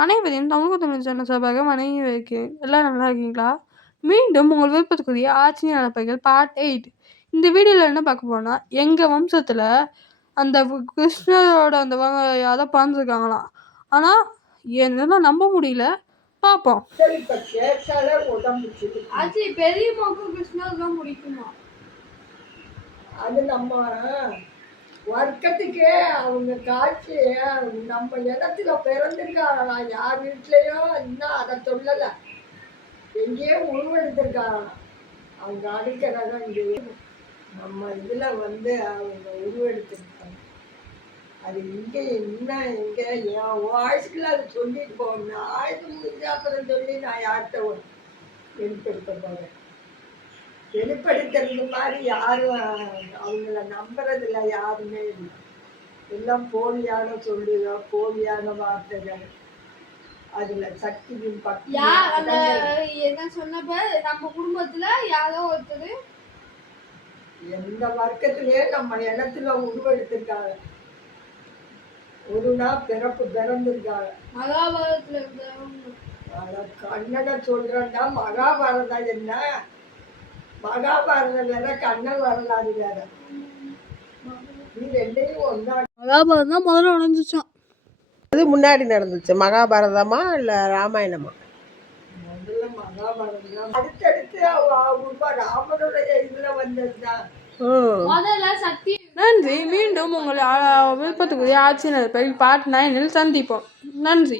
அனைவரையும் தமிழ் தமிழ் சேனல் சார்பாக வணங்கி வைக்கிறேன். எல்லாம் நல்லா இருக்கீங்களா? மீண்டும் உங்கள் விருப்பத்துக்குரிய ஆச்சரிய நடப்பைகள் பார்ட் 8. இந்த வீடியோவில் என்ன பார்க்க போனால், எங்கள் வம்சத்தில் அந்த கிருஷ்ணரோட அந்த யாரோ பிறந்திருக்காங்களாம். ஆனால் என்னெல்லாம் நம்ப முடியல. பார்ப்போம். பெரியம்மாவுக்கும் கிருஷ்ணர் தான் பிடிக்குமா? அது நம்ம வர்க்கத்துக்கே அவங்க காட்சி நம்ம இடத்துல பிறந்திருக்காங்களா, யார் வீட்லேயும் இன்னும் அதை சொல்லலை. எங்கேயோ உருவெடுத்திருக்காங்களாம். அவங்க அடிக்கிறதான் இங்கே நம்ம இதில் அவங்க உருவெடுத்திருக்காங்க. அது இங்கே இன்னும் இங்கே என் வாய்ஸ்க்குள்ள அதை சொல்லிட்டு போகணும். ஆயுதம் முடிஞ்ச அப்புறம் சொல்லி நான் யார்கிட்ட வெளிப்படுத்த போகிறேன். வெளிப்படுத்துறது மாதிரி யாரும் அவங்கள நம்புறதில்ல, யாருமே இல்லை. எல்லாம் போலியான சொல்லுக, போலியான வார்த்தைகள். அதுல சக்தியும் பக்தி என்ன சொன்னப்ப நம்ம குடும்பத்துல யாரோ ஒருத்தர் எந்த வர்க்கத்திலே நம்ம இடத்துல உருவெடுத்திருக்காங்க. ஒரு நாள் பிறந்திருக்காங்க. மகாபாரதத்துல கண்ணனை சொல்றேன்னா மகாபாரதம் என்ன, மகாபாரதம் வேற, கண்ணன் வரலாறு வேற. நீ ரெண்டையும் ஒன்னா. மகாபாரதம் தான் முதல்ல நடந்துச்சான். அது முன்னாடி நடந்துச்சு. மகாபாரதமா இல்ல ராமாயணமா? முதல்ல மகாபாரதம் தான். அடுத்தடுத்து ராமனுடைய இதுல வந்ததுதான். நன்றி. மீண்டும் உங்கள் விருப்பத்துக்குரிய ஆட்சி நடப்பை பார்ட் 9 சந்திப்போம். நன்றி.